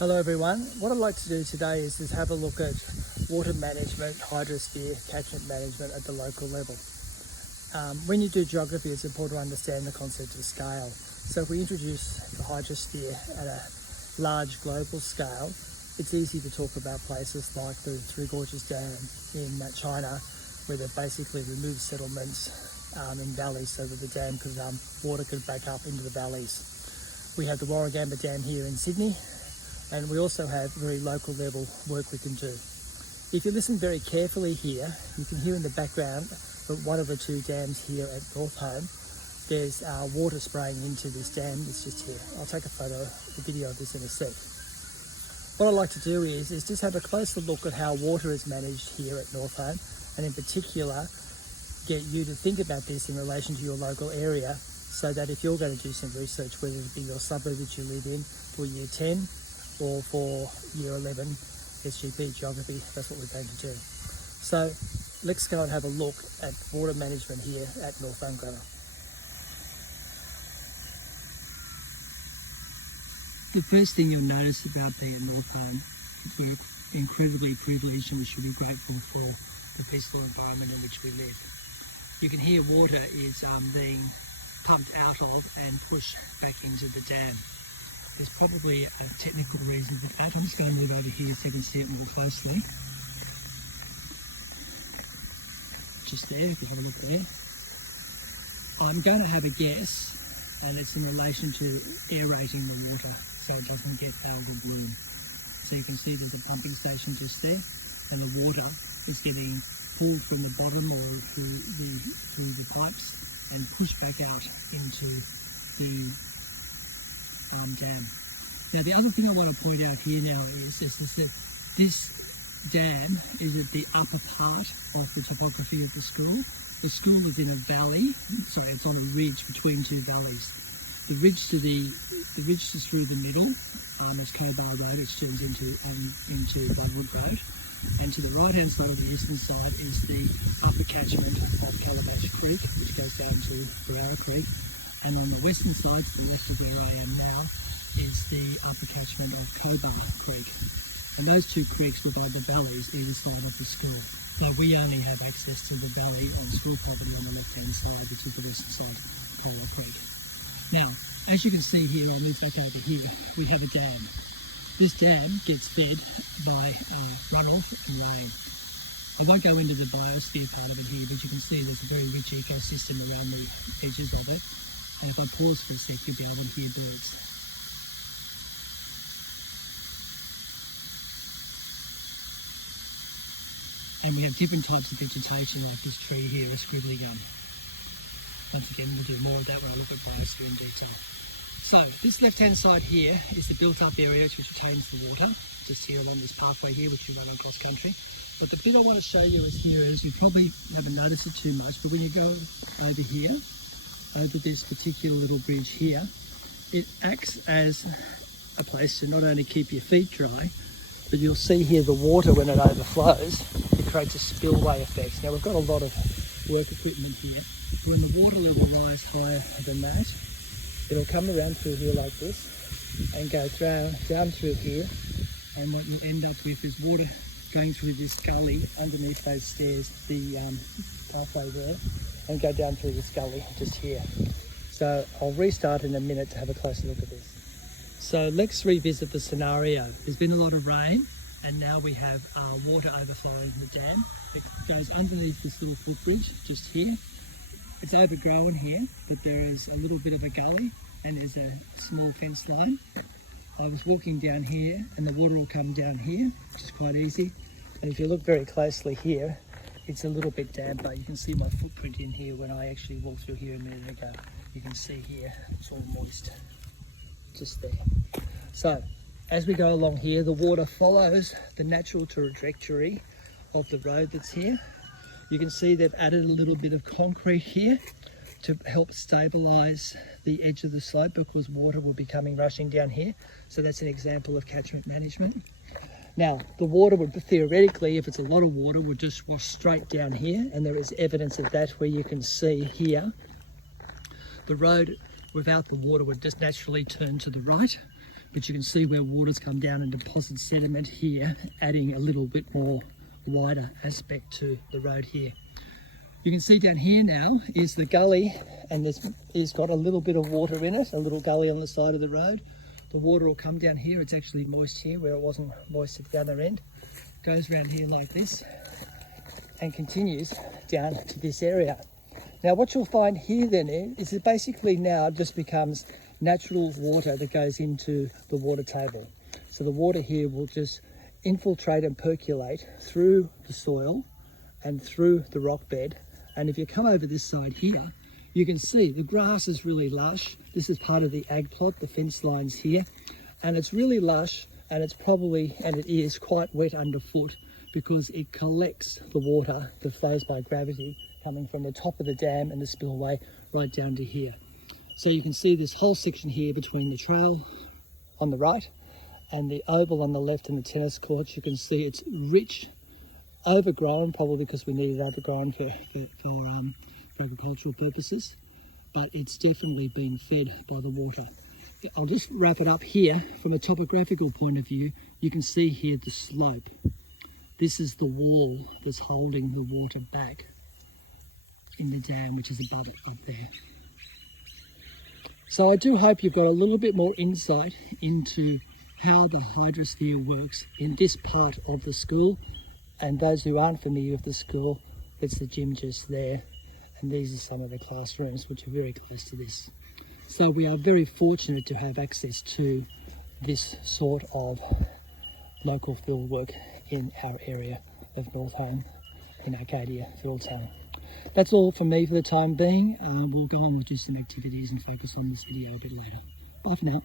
Hello everyone. What I'd like to do today is just have a look at water management, hydrosphere, catchment management at the local level. When you do geography, it's important to understand the concept of scale. So if we introduce the hydrosphere at a large global scale, it's easy to talk about places like the Three Gorges Dam in China, where they've basically removed settlements in valleys so that the dam could, water could back up into the valleys. We have the Warragamba Dam here in Sydney, and we also have very local level work we can do. If you listen very carefully here, you can hear in the background that one of the two dams here at Northolm, there's water spraying into this dam that's just here. I'll take a video of this in a sec. What I'd like to do is just have a closer look at how water is managed here at Northolm, and in particular, get you to think about this in relation to your local area, so that if you're going to do some research, whether it be your suburb that you live in for Year 10 or for Year 11 SGP Geography, that's what we're going to do. So let's go and have a look at water management here at Northolm Grammar. The first thing you'll notice about being at Northolm is we're incredibly privileged, and we should be grateful for the peaceful environment in which we live. You can hear water is being pumped out of and pushed back into the dam. There's probably a technical reason for that. I'm just going to move over here so you can see it more closely. Just there, if you have a look there. I'm going to have a guess, and it's in relation to aerating the water so it doesn't get algal bloom. So you can see there's a pumping station just there, and the water is getting pulled from the bottom or through the pipes and pushed back out into the dam. Now the other thing I want to point out here now is that this dam is at the upper part of the topography of the school. The school is in a valley, it's on a ridge between two valleys. The ridge just through the middle is Cobar Road, which turns into Bloodwood Road. And to the right-hand side of the eastern side is the upper catchment of Calabash Creek, which goes down to Barara Creek. And on the western side, to the left of where I am now, is the upper catchment of Cobar Creek. And those two creeks provide the valleys either side of the school. Though we only have access to the valley on school property on the left-hand side, which is the western side of Cobar Creek. Now, as you can see here, I'll move back over here, we have a dam. This dam gets fed by runoff and rain. I won't go into the biosphere part of it here, but you can see there's a very rich ecosystem around the edges of it. And if I pause for a sec, you'll be able to hear birds. And we have different types of vegetation, like this tree here, a scribbly gum. Once again, we'll do more of that when I look at biosphere in detail. So this left-hand side here is the built-up area which retains the water, just here along this pathway here, which we run across country. But the bit I want to show you is you probably haven't noticed it too much, but when you go over here, over this particular little bridge here, it acts as a place to not only keep your feet dry, but you'll see here the water, when it overflows, it creates a spillway effect. Now we've got a lot of work equipment here. When the water level lies higher than that, it'll come around through here like this and go down through here, and what you'll end up with is water going through this gully underneath those stairs, the pathway there, and go down through this gully just here. So I'll restart in a minute to have a closer look at this. So let's revisit the scenario. There's been a lot of rain, and now we have water overflowing the dam. It goes underneath this little footbridge just here. It's overgrown here, but there is a little bit of a gully and there's a small fence line. I was walking down here and the water will come down here, which is quite easy. And if you look very closely here, it's a little bit damper. You can see my footprint in here when I actually walked through here a minute ago. You can see here, it's all moist, just there. So as we go along here, the water follows the natural trajectory of the road that's here. You can see they've added a little bit of concrete here to help stabilise the edge of the slope, because water will be coming rushing down here. So that's an example of catchment management. Now, the water would theoretically, if it's a lot of water, would just wash straight down here, and there is evidence of that where you can see here the road without the water would just naturally turn to the right, but you can see where water's come down and deposited sediment here, adding a little bit more wider aspect to the road here. You can see down here now is the gully, and this has got a little bit of water in it, a little gully on the side of the road. The water will come down here. It's actually moist here where it wasn't moist at the other end. Goes around here like this and continues down to this area. Now what you'll find here then is it basically now just becomes natural water that goes into the water table. So the water here will just infiltrate and percolate through the soil and through the rock bed. And if you come over this side here, you can see the grass is really lush. This is part of the ag plot, the fence lines here, and it's really lush, and it's probably, and it is quite wet underfoot because it collects the water that flows by gravity coming from the top of the dam and the spillway right down to here. So you can see this whole section here between the trail on the right and the oval on the left and the tennis courts. You can see it's rich, overgrown, probably because we need it overgrown for agricultural purposes, but it's definitely been fed by the water. I'll just wrap it up here. From a topographical point of view, you can see here the slope. This is the wall that's holding the water back in the dam, which is above it up there. So I do hope you've got a little bit more insight into how the hydrosphere works in this part of the school. And those who aren't familiar with the school, it's the gym just there. And these are some of the classrooms which are very close to this. So we are very fortunate to have access to this sort of local field work in our area of Northolm, in Arcadia, Fieldtown. That's all from me for the time being. We'll go on and do some activities and focus on this video a bit later. Bye for now.